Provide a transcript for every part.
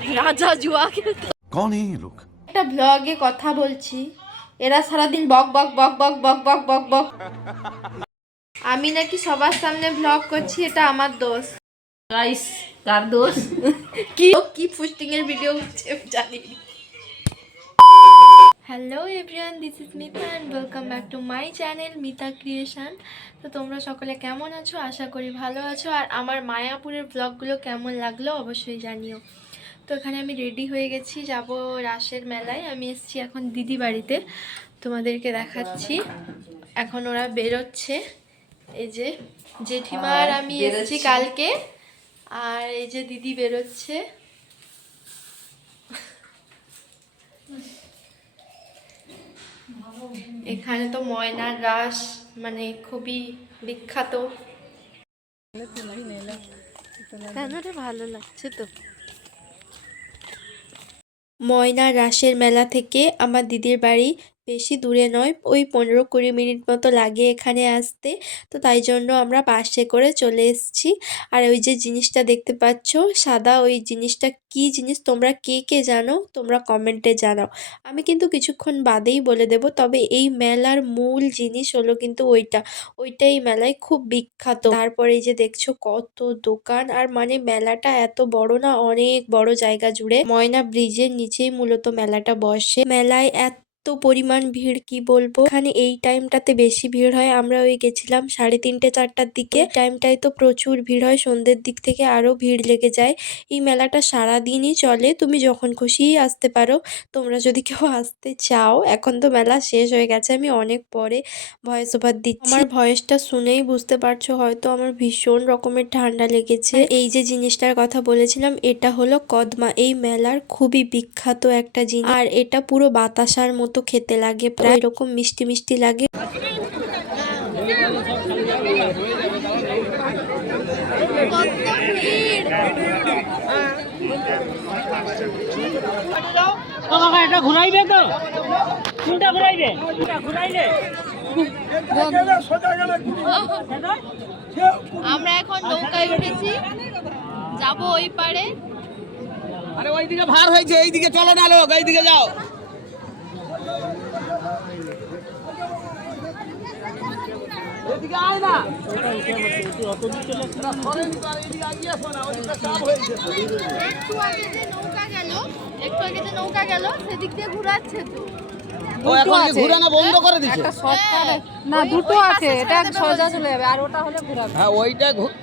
রাজা জুয়া খেলতো কোন এই লোক? একটা ব্লগে কথা বলছি। এরা সারাদিন বক বক বক বক বক বক বক বক। আমি নাকি সবার সামনে ব্লগ করছি এটা আমার দোষ। গাইস কার দোষ? কি কি ফুস্টিং এর ভিডিও হচ্ছে জানি hello everyone this is Mita and welcome back to my channel Mita creation তো তোমরা সকলে কেমন আছো? আশা করি ভালো আছো। আর আমার মায়াপুরের ব্লগগুলো কেমন লাগল অবশ্যই জানিও। তো এখানে আমি রেডি হয়ে গেছি যাব রাসের মেলায়। আমি এসেছি এখন দিদি বাড়িতে তোমাদেরকে দেখাচ্ছি। এখন ওরা বেরোচ্ছে। এই যে জেঠিমার আমি এসেছি কালকে আর এই যে দিদি বেরোচ্ছে। এখানে তো ময়নার রাস মানে খুবই বিখ্যাত। ভালো লাগছে তো? ময়না রাসের মেলা থেকে আমার দিদির বাড়ি বেশি দূরে নয়, ওই পনেরো কুড়ি মিনিট মতো লাগে এখানে আসতে। তো তাই জন্য আমরা বাসে করে চলে এসেছি। আর ওই যে জিনিসটা দেখতে পাচ্ছ, সাদা ওই জিনিসটা কি জিনিস? তোমরা কে কে জানো? তোমরা কমেন্টে জানাও। আমি কিন্তু কিছুক্ষণ বাদেই বলে দেব, তবে এই মেলার মূল জিনিস হলো কিন্তু ওইটা। ওইটা এই মেলায় খুব বিখ্যাত। তারপরে এই যে দেখছ কত দোকান, আর মানে মেলাটা এত বড় না, অনেক বড় জায়গা জুড়ে। ময়না ব্রিজের নিচেই মূলত মেলাটা বসে। মেলায় এত পরিমাণ ভিড় কি বলব? এখানে এই টাইমটাতে বেশি ভিড় হয়। আমরা ওই গেছিলাম সাড়ে তিনটে চারটার দিকে। টাইমটায় তো প্রচুর ভিড় হয়। সন্ধ্যের দিক থেকে আরও ভিড় লেগে যায়। এই মেলাটা সারা দিনই চলে। তুমি যখন খুশিই আসতে পারো। তোমরা যদি কেউ আসতে চাও এখন তো মেলা শেষ হয়ে গেছে। আমি অনেক পরে ভয়েস ওভার দিচ্ছি। আমার ভয়েসটা শুনেই বুঝতে পারছ। হয়তো আমার ভীষণ রকমের ঠান্ডা লেগেছে। এই যে জিনিসটার কথা বলেছিলাম এটা হলো কদমা। এই মেলার খুবই বিখ্যাত একটা জিনিস। আর এটা পুরো বাতাসার মতো খেতে লাগে প্রায় এরকম মিষ্টি মিষ্টি লাগে। তোমাকে এটা ঘুরাইবে তো কোনটা ঘুরাইবে কোনটা আমরা এখন নৌকায় উঠেছি। যাব ওই পারে আরে ওইদিকে ভার হয়েছে এইদিকে চলো না লোক এইদিকে যাও। এদিকে আয় না। একটু আগে যে নৌকা গেল একটু আগে যে নৌকা গেল সেদিক দিয়ে ঘুরাচ্ছে তো ও এখন ঘুরানো বন্ধ করে দিচ্ছে না দুটো আছে এটা সোজা চলে যাবে আর ওটা হলে ঘুরাবে। হ্যাঁ ওইটা ঘু-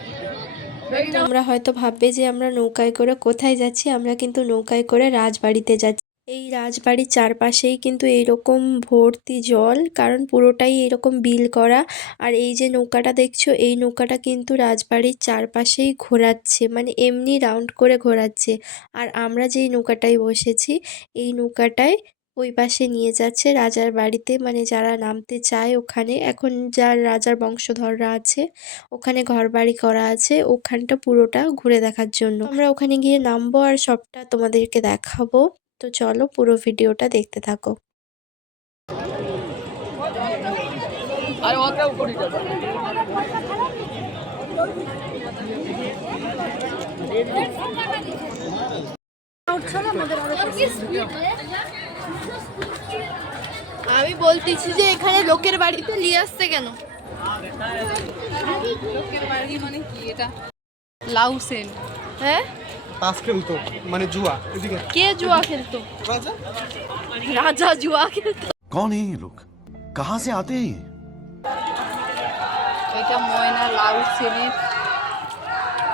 তোমরা হয়তো ভাববে যে আমরা নৌকায় করে কোথায় যাচ্ছি আমরা কিন্তু নৌকায় করে রাজবাড়িতে যাচ্ছি। এই রাজবাড়ির চারপাশেই কিন্তু এইরকম ভর্তি জল, কারণ পুরোটাই এরকম বিল করা। আর এই যে নৌকাটা দেখছ, এই নৌকাটা কিন্তু রাজবাড়ির চারপাশেই ঘোরাচ্ছে মানে এমনি রাউন্ড করে ঘোরাচ্ছে। আর আমরা যেই নৌকাটায় বসেছি, এই নৌকাটায় ওই পাশে নিয়ে যাচ্ছে রাজার বাড়িতে মানে যারা নামতে চায় ওখানে। এখন যার রাজার বংশধররা আছে, ওখানে ঘরবাড়ি করা আছে, ওখানটা পুরোটা ঘুরে দেখার জন্য। আমরা ওখানে গিয়ে নামবো আর সবটা তোমাদেরকে দেখাবো। তো চলো পুরো ভিডিওটা দেখতে থাকো। আমি বলতেছি যে এখানে লোকের বাড়িতে নিয়ে আসছে কেন? লোকের বাড়ি মানে কি এটা? লাউসেন হ্যাঁ? তাস খেলতো মানে জুয়া এদিকে। কে জুয়া খেলতো? রাজা? রাজা জুয়া খেলতো। কোন এই লোক কাহা সে আতে এটা ময়না লাউ সেনের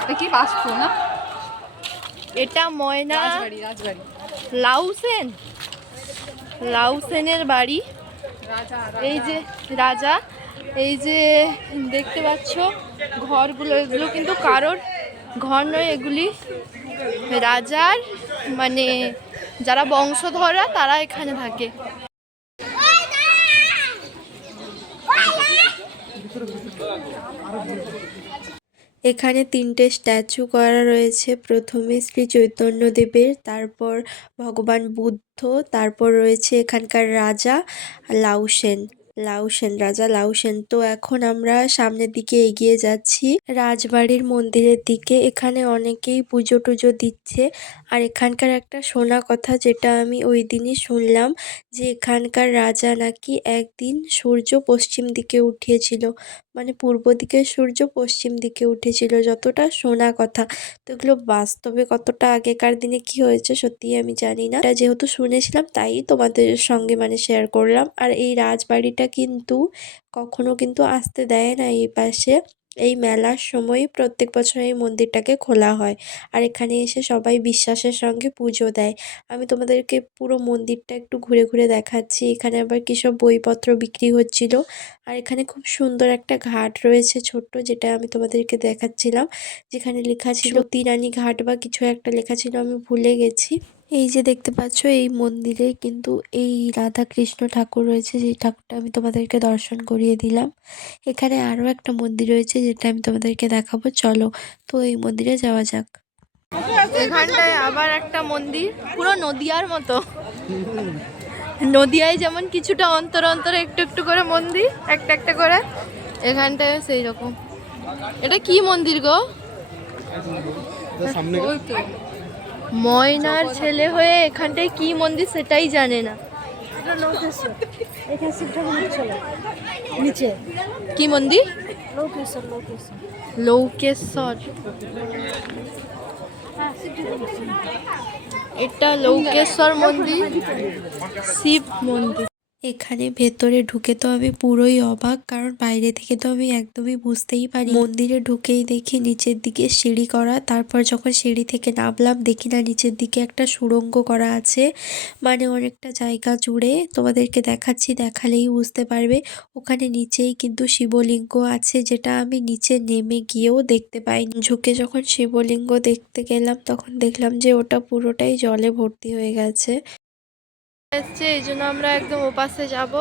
এটা কি বাস্তু না? এটা ময়না রাজবাড়ি রাজবাড়ি। লাউসেন। লাউসেনের বাড়ি। এই যে রাজা এই যে দেখতে পাচ্ছ ঘরগুলো এগুলো কিন্তু কারোর ঘর নয় এগুলি রাজার মানে যারা বংশধররা, তারা এখানে থাকে। এখানে তিনটে স্ট্যাচু করা রয়েছে। প্রথমে শ্রী চৈতন্যদেবের তারপর ভগবান বুদ্ধ, তারপর রয়েছে এখানকার রাজা লাউসেন। লাউসেন রাজা লাউসেন তো এখন আমরা সামনের দিকে এগিয়ে যাচ্ছি। রাজবাড়ির মন্দিরের দিকে। এখানে অনেকেই পুজো টুজো দিচ্ছে। আর এখানকার একটা শোনা কথা যেটা আমি ওই দিনই শুনলাম যে এখানকার রাজা নাকি একদিন সূর্য পশ্চিম দিকে উঠিয়েছিল। মানে পূর্ব দিকে সূর্য পশ্চিম দিকে উঠেছিল। যতটা শোনা কথা। তো এগুলো বাস্তবে কতটা আগেকার দিনে কি হয়েছে সত্যি আমি জানি না। এটা যেহেতু শুনেছিলাম, তাই তোমাদের সঙ্গে মানে শেয়ার করলাম। আর এই রাজবাড়িটা কিন্তু কখনো কিন্তু আসতে দেয় না এই পাশে। এই মেলার সময় প্রত্যেক বছর এই মন্দিরটাকে খোলা হয় আর এখানে এসে সবাই বিশ্বাসের সঙ্গে পুজো দেয়। আমি তোমাদেরকে পুরো মন্দিরটা একটু ঘুরে ঘুরে দেখাচ্ছি। এখানে আবার কিসব বইপত্র বিক্রি হচ্ছিল আর এখানে খুব সুন্দর একটা ঘাট রয়েছে ছোট্ট যেটা আমি তোমাদেরকে দেখাচ্ছিলাম। যেখানে লেখা ছিল তিরানি ঘাট বা কিছু একটা লেখা ছিল আমি ভুলে গেছি। এই যে দেখতে পাচ্ছ এই মন্দিরে কিন্তু এই রাধা কৃষ্ণ ঠাকুর রয়েছে যে ঠাকুরটা আমি তোমাদেরকে দর্শন করিয়ে দিলাম। এখানে আরও একটা মন্দির রয়েছে যেটা আমি তোমাদেরকে দেখাবো। চলো তো এই মন্দিরে যাওয়া যাক। এখানটায় আবার একটা মন্দির পুরো নদিয়ার মতো। নদিয়ায় যেমন কিছুটা অন্তর অন্তর একটু একটু করে মন্দির একটা একটা করে এখানটায় সেই রকম এটা কি মন্দির গো? সামনে ময়নার ছেলে হয়ে এখানটায় কি মন্দির সেটাই জানে না। নিচে কি মন্দির? লোকেশ্বর লৌকেশ্বর। এটা লৌকেশ্বর মন্দির শিব মন্দির। এখানে ভেতরে ঢুকে তো আমি পুরোই অবাক, কারণ বাইরে থেকে তো আমি একদমই বুঝতেই পারি মন্দিরে ঢুকেই দেখি নিচের দিকে সিঁড়ি করা, তারপর যখন সিঁড়ি থেকে নামলাম দেখি না নিচের দিকে একটা সুড়ঙ্গ করা আছে মানে অনেকটা জায়গা জুড়ে। তোমাদেরকে দেখাচ্ছি, দেখালেই বুঝতে পারবে। ওখানে নিচেই কিন্তু শিবলিঙ্গ আছে, যেটা আমি নিচে নেমে গিয়েও দেখতে পাইনি। ঝুঁকে যখন শিবলিঙ্গ দেখতে গেলাম, তখন দেখলাম যে ওটা পুরোটাই জলে ভর্তি হয়ে গেছে। এসছে, এই জন্য আমরা একদম ওপাশে যাব।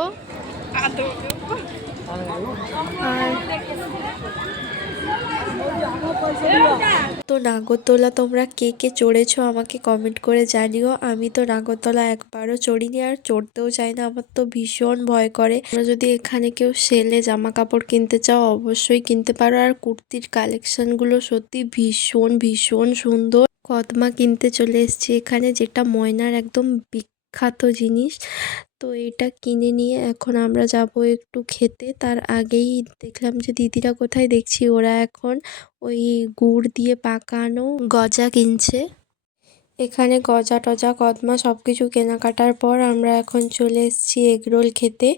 তো নাগরদোলা, তোমরা কে কে চড়েছো আমাকে কমেন্ট করে জানিও। আমি তো নাগরদোলা একবারও চড়িনি, আর চড়তেও চাই না, আমার তো ভীষণ ভয় করে। তোমরা যদি এখানে কেউ সেলে জামা কাপড় কিনতে চাও, অবশ্যই কিনতে পারো। আর কুর্তির কালেকশনগুলো সত্যি ভীষণ ভীষণ সুন্দর। কদমা কিনতে চলে এসছি এখানে, যেটা ময়নার একদম বিখ্যাত জিনিস। তো এটা কিনে নিয়ে এখন আমরা যাব একটু খেতে। তার আগেই দেখলাম যে দিদিরা কোথায় দেখছি ওরা এখন ওই গুড় দিয়ে পাকানো গজা কিনছে। এখানে গজা টজা কদমা সব কিছু কেনাকাটার পর আমরা এখন চলে এসেছি এগরোল খেতে।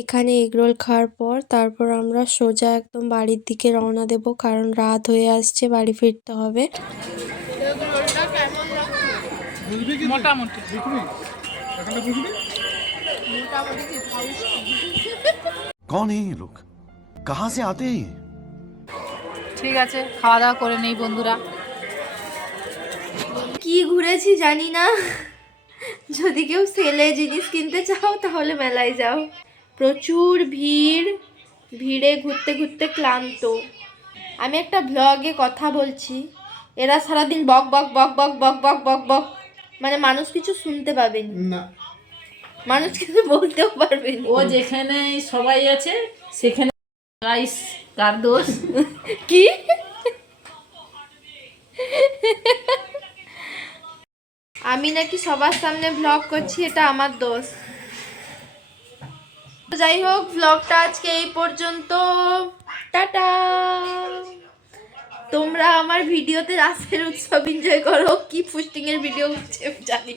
এখানে এগরোল খাওয়ার পর তারপর আমরা সোজা একদম বাড়ির দিকে রওনা দেব কারণ রাত হয়ে আসছে বাড়ি ফিরতে হবে। মোটামুটি। कौन है ये लोग कहाँ से आते हैं ये ঠিক আছে খাওয়া দাওয়া করে নেই বন্ধুরা কি ঘুরেছি জানি না যদি কেউ সেলে জিনিস কিনতে চাও তাহলে মেলায় যাও প্রচুর ভিড় ভিড়ে ঘুরতে ঘুরতে ক্লান্ত আমি একটা ব্লগে কথা বলছি এরা সারাদিন বক বক বক বক বক বক বক বক মানে মানুষ কিছু শুনতে পাবেনি। না। মানুষ কিছু বলতেও পারবেনি। ও যেখানে সবাই আছে সেখানে গাইস কার দোষ কি? আমি নাকি সবার সামনে ব্লগ করছি এটা আমার দোষ। যাই হোক ব্লগটা আজকে এই পর্যন্ত। টাটা। তোমরা আমার ভিডিওতে রাসের উৎসব এনজয় করো কি ফুস্টিং এর ভিডিও জানি।